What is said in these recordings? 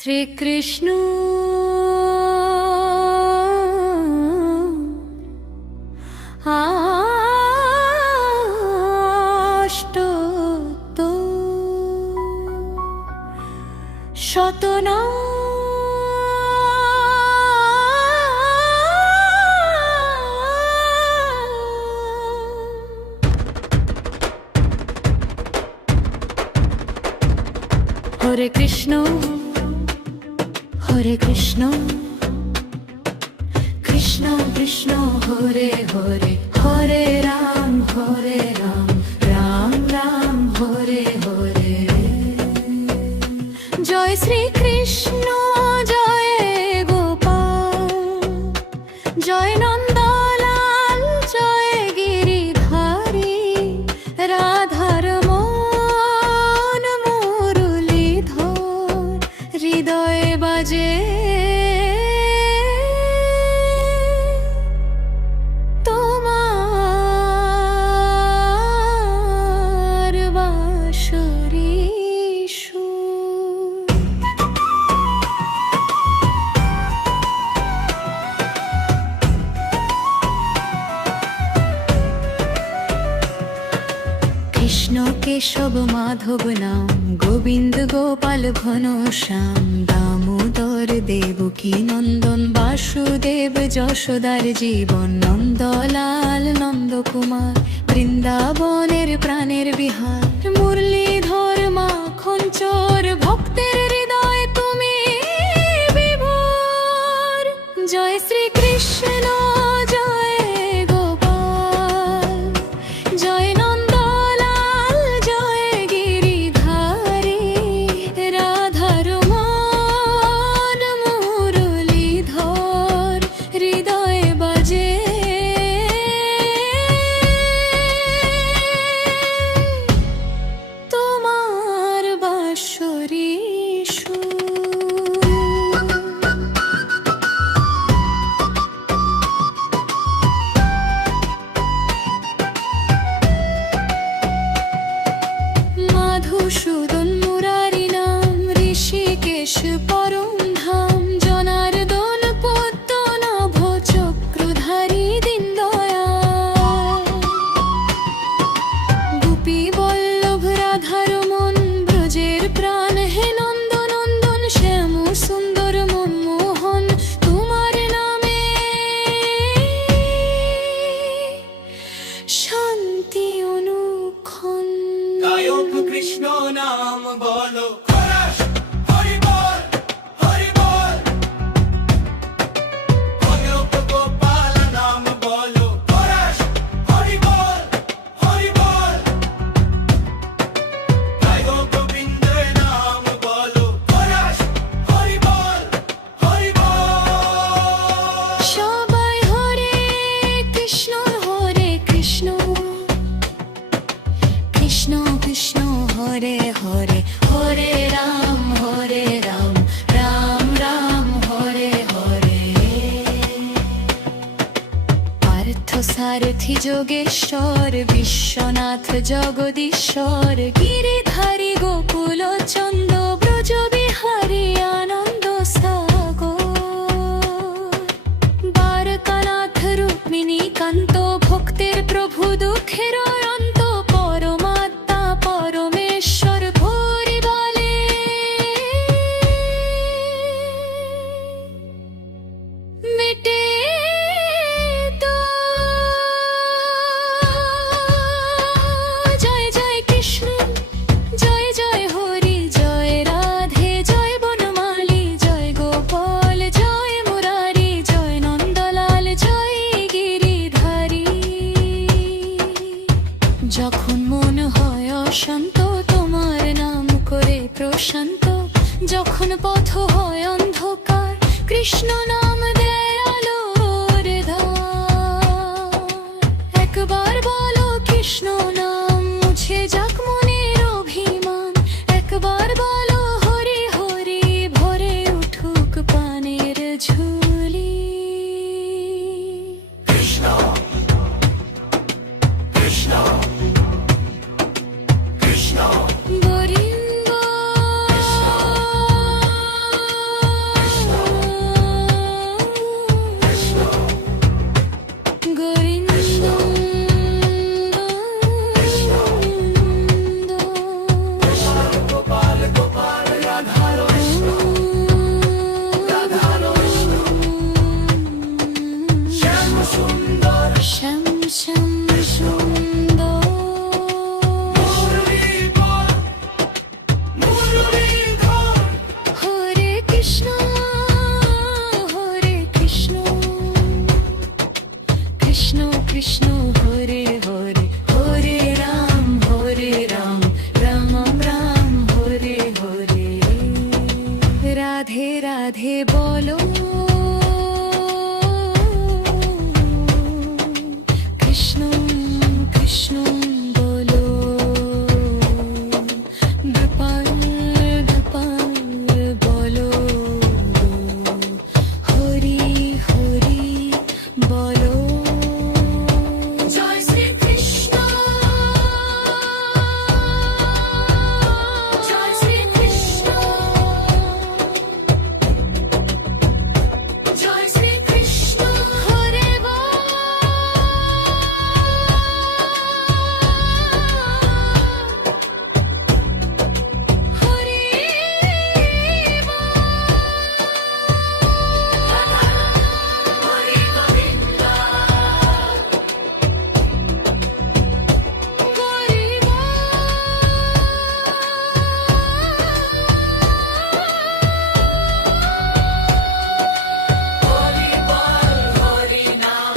শ্রীকৃষ্ণ অষ্টত শতনাম হরে কৃষ্ণ হরে কৃষ্ণ কৃষ্ণ কৃষ্ণ হরে হরে হরে রাম রাম রাম হরে হরে জয় শ্রী কৃষ্ণ জয় গোপাল জয় নন্দলাল জয় গিরিধারী রাধার মন মুরলীধর হৃদয়ে বাজে তোমার বাঁশরি সুর। কৃষ্ণ কেশব মাধব নাম গোবিন্দ গোপাল ঘনশ্যাম দামোদর দেবকী নন্দন বাসুদেব যশোদার জীবন নন্দলাল নন্দকুমার বৃন্দাবনের প্রাণের বিহার মুরলীধর মাখন চোর ভক্তের হৃদয় তুমি বিভোর জয় শ্রী কৃষ্ণ জয় গোপাল জয় নন্দলাল জয় গিরিধারী রাধার মন মুরলীধর হৃদয়ে বাজে তোমার বাঁশরি সুর। মধুসূদন মুরারি নাম ঋষিকেশ পরম ধাম জনার্দন পদ্ম নভ চক্রধারী দীনদয়াল গোপী বল্লভ রাধার মন ব্রজের প্রাণ হে নন্দনন্দন শ্যাম সুন্দর মনমোহন তোমার নামে শান্তি অনুক্ষণ। গায়ক কৃষ্ণ নাম বলো খোরাস হরি বল হরি বল গায়ক গোপাল নাম বলো খোরাস হরি বল হরি বল গায়ক গোবিন্দ নাম বলো খোরাস হরি বল হরি বল। সবাই হরে কৃষ্ণ কৃষ্ণ কৃষ্ণ হরে হরে হরে রাম রাম রাম হরে হরে পার্থ সারথি যোগেশ্বর বিশ্বনাথ জগদীশ্বর গিরিধারী গোকুল চন্দ্র ব্রজ বিহারী আনন্দ সাগর দ্বারকানাথ রুক্মিণী কান্ত ভক্তের প্রভু দুঃখের অন্ত পরমাত্মা পরমেশ্বর ভরি বলে মিটে তো জয় জয় কৃষ্ণ জয় জয় হরি জয় রাধে জয় বনমালী জয় গোপাল জয় মুরারি জয় নন্দলাল জয় গিরিধারী যখন মন হয় অশান্ত তোমার নাম করে প্রশান্ত যখন পথ হয় অন্ধকার কৃষ্ণ নাম দেয় আলোর ধার একবার বলো কৃষ্ণ নাম মুছে যাক মনের অভিমান একবার বলো হরি হরি ভরে উঠুক প্রাণের ঝুলি। কৃষ্ণ কৃষ্ণ কৃষ্ণ গোবিন্দ রাধে রাধে বলো, কৃষ্ণ কৃষ্ণ বলো, গোপাল গোপাল বলো, হরি হরি বলো। জয় শ্রী কৃষ্ণ, জয় শ্রী কৃষ্ণ, জয় শ্রী কৃষ্ণ, হরে বল, হরি হরি গোবিন্দ, হরি হরি বল, হরি নাম,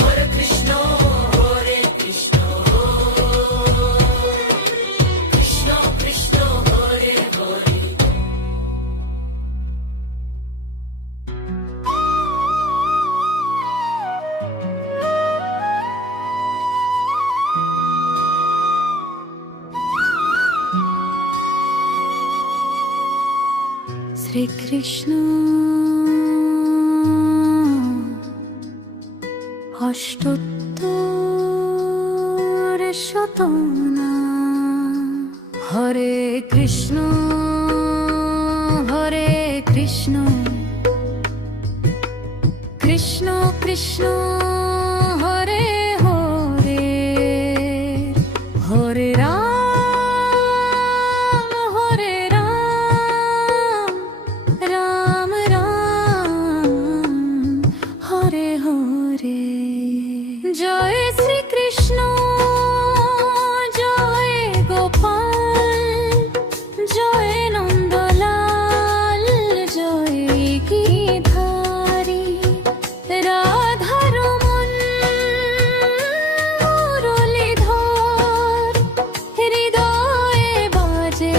হরে কৃষ্ণ হরে কৃষ্ণ, কৃষ্ণ কৃষ্ণ হরে হরে। শ্রীকৃষ্ণ অষ্টোত্তর শতনাম। হরে কৃষ্ণ হরে কৃষ্ণ, কৃষ্ণ কৃষ্ণ হরে হরে, হরে রাম হরে রাম, রাম রাম হরে হরে। জয় শ্রী কৃষ্ণ, জয় গোপাল, জয় নন্দলাল, জয় গিরিধারী, রাধারমণ মুরলীধর, হৃদয়ে বাজে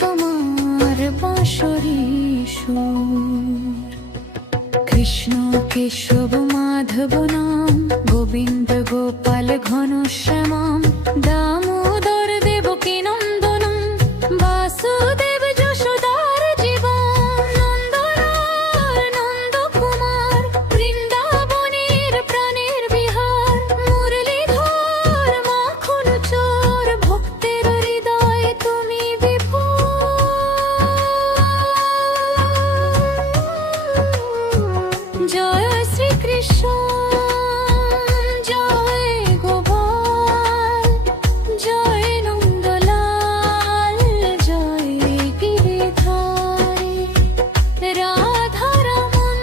তোমার বাঁশরী সুর। কৃষ্ণ কেশব মাধব নাম, গোবিন্দ গোপাল ঘনশ্যামম, দামোদর দেবকী নন্দনম, বাসুদেব যশোদার জীবন, নন্দলাল নন্দকুমার, বৃন্দাবনের প্রাণের বিহার, মুরলীধর মাখন চোর, ভক্তের হৃদয় তুমি বিভোর। জয় শ্রী কৃষ্ণ, জয় গোপাল, জয় নন্দলাল, জয় গিরিধারী, রাধারমণ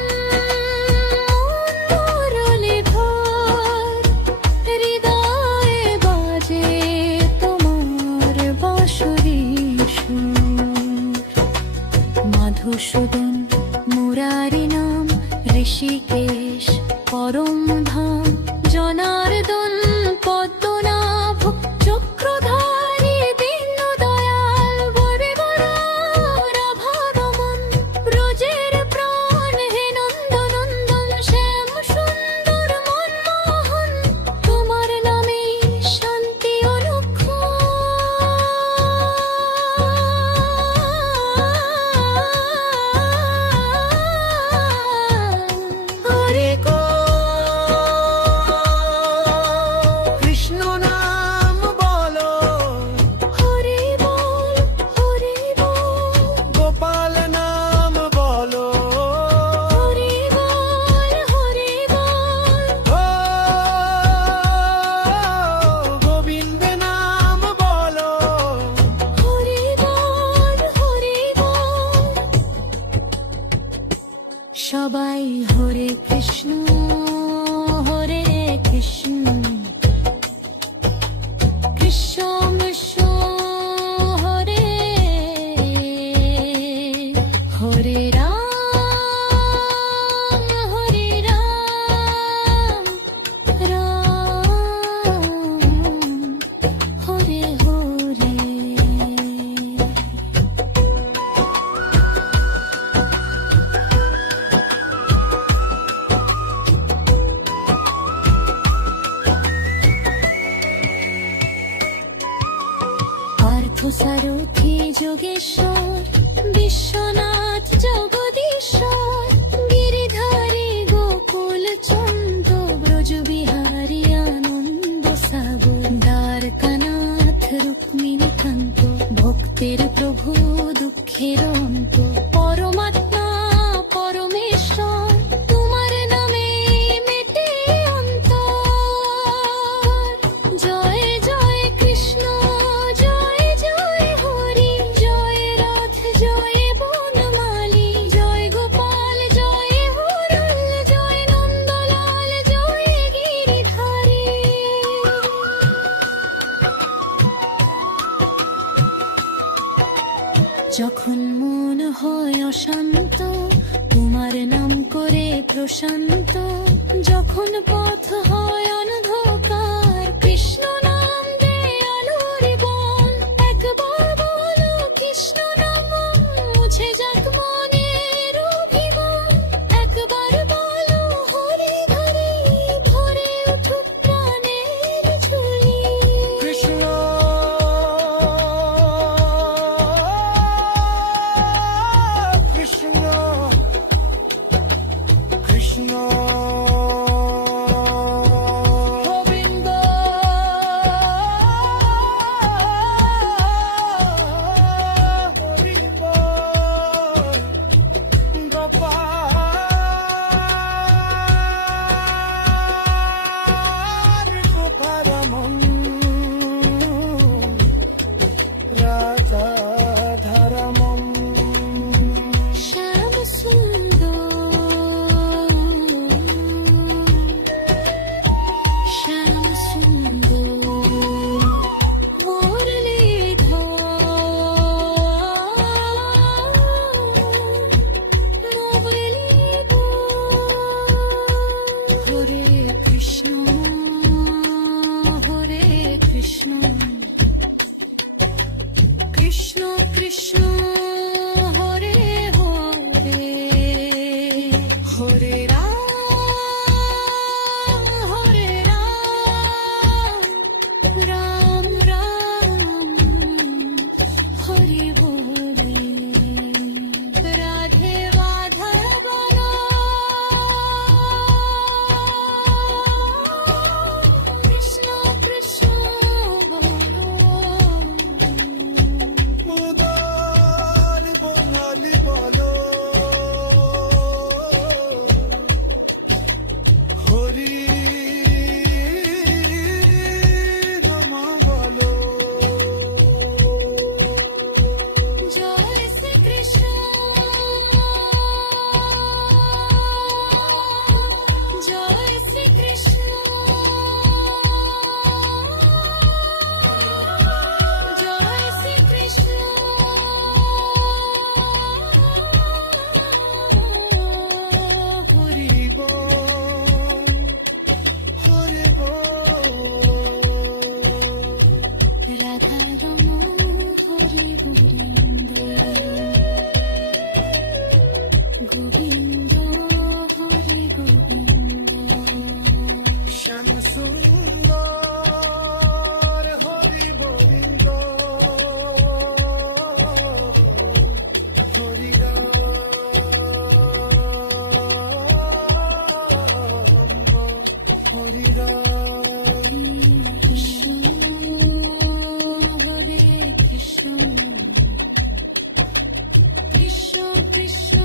মুরলীধর, হৃদয়ে বাজে তোমার বাঁশরী সুর। মধুসূদন মুরারি নাম, ঋষিকেশ পরম ধাম, জনার্দন পদ্মনাভ, চক্রধারী দীনদয়াল, বরিবর রাধারমণ, ব্রজের প্রাণ হে নন্দনন্দন, শ্যাম সুন্দর মনমোহন, তোমার নামে শান্তি অনুক্ষণ। হরে কৃষ্ণ নাম বলো, হরি বল, হরি বল, গোপাল নাম বলো, হরি বল, হরি বল, ও গোবিন্দ নাম বলো, হরি বল, হরি বল। সবাই হরে কৃষ্ণ হরে কৃষ্ণ, কৃষ্ণ কৃষ্ণ হরে হরে, রাম হরে রাম, রাম হরে হরে। ঈশ্বর বিশ্বনাথ জগদীশ্বর গিরিধারী গোকুল চন্দ্র ব্রজবিহারী আনন্দ সাগর দ্বারকানাথ রুক্মিণী কান্ত ভক্তের প্রভু দুঃখের অন্ত পরমাত্মা পরমেশ্বর তোমার নামে মেটে অন্তর জয় জয় কৃষ্ণ জয় জয় হরি জয় রাধে জয় বনমালী জয় গোপাল জয় হরল জয় নন্দলাল জয় গিরিধারী যখন মন হয় অশান্ত তোমার নাম করে প্রশান্ত যখন পথ হয় অন্ধকার কৃষ্ণ নাম দে আলোর বল একবার বলো কৃষ্ণ নাম মুছে যাক মনের অভিমান একবার বলো হরি হরি ভরে উঠুক প্রাণের ঝুলি কৃষ্ণ কৃষ্ণ কৃষ্ণ গোবিন্দ হরি বল গোপাল গোপারমন রাধা ধরমন শ্যাম সুন্দর শ্যাম সুন্দর মুরলীধর হরে কৃষ্ণ কৃষ্ণ কৃষ্ণ হরে হরে হরে রাম রাম রাম হরে হরে রাধে মাধব কৃষ্ণ কৃষ্ণ মুদার বনালি বলো হরি রাম বলো জয় শ্রী কৃষ্ণ জয় শ্রী কৃষ্ণ জয় শ্রী কৃষ্ণ হরি বল হরি বল রাধা রমণ হরে গোবিন্দ গোবিন্দ হরে গোবিন্দ শ্যাম সুন্দর হরি গোবিন্দ হরি রাম হরি রাম কৃষ্ণ হরে কৃষ্ণ কৃষ্ণ কৃষ্ণ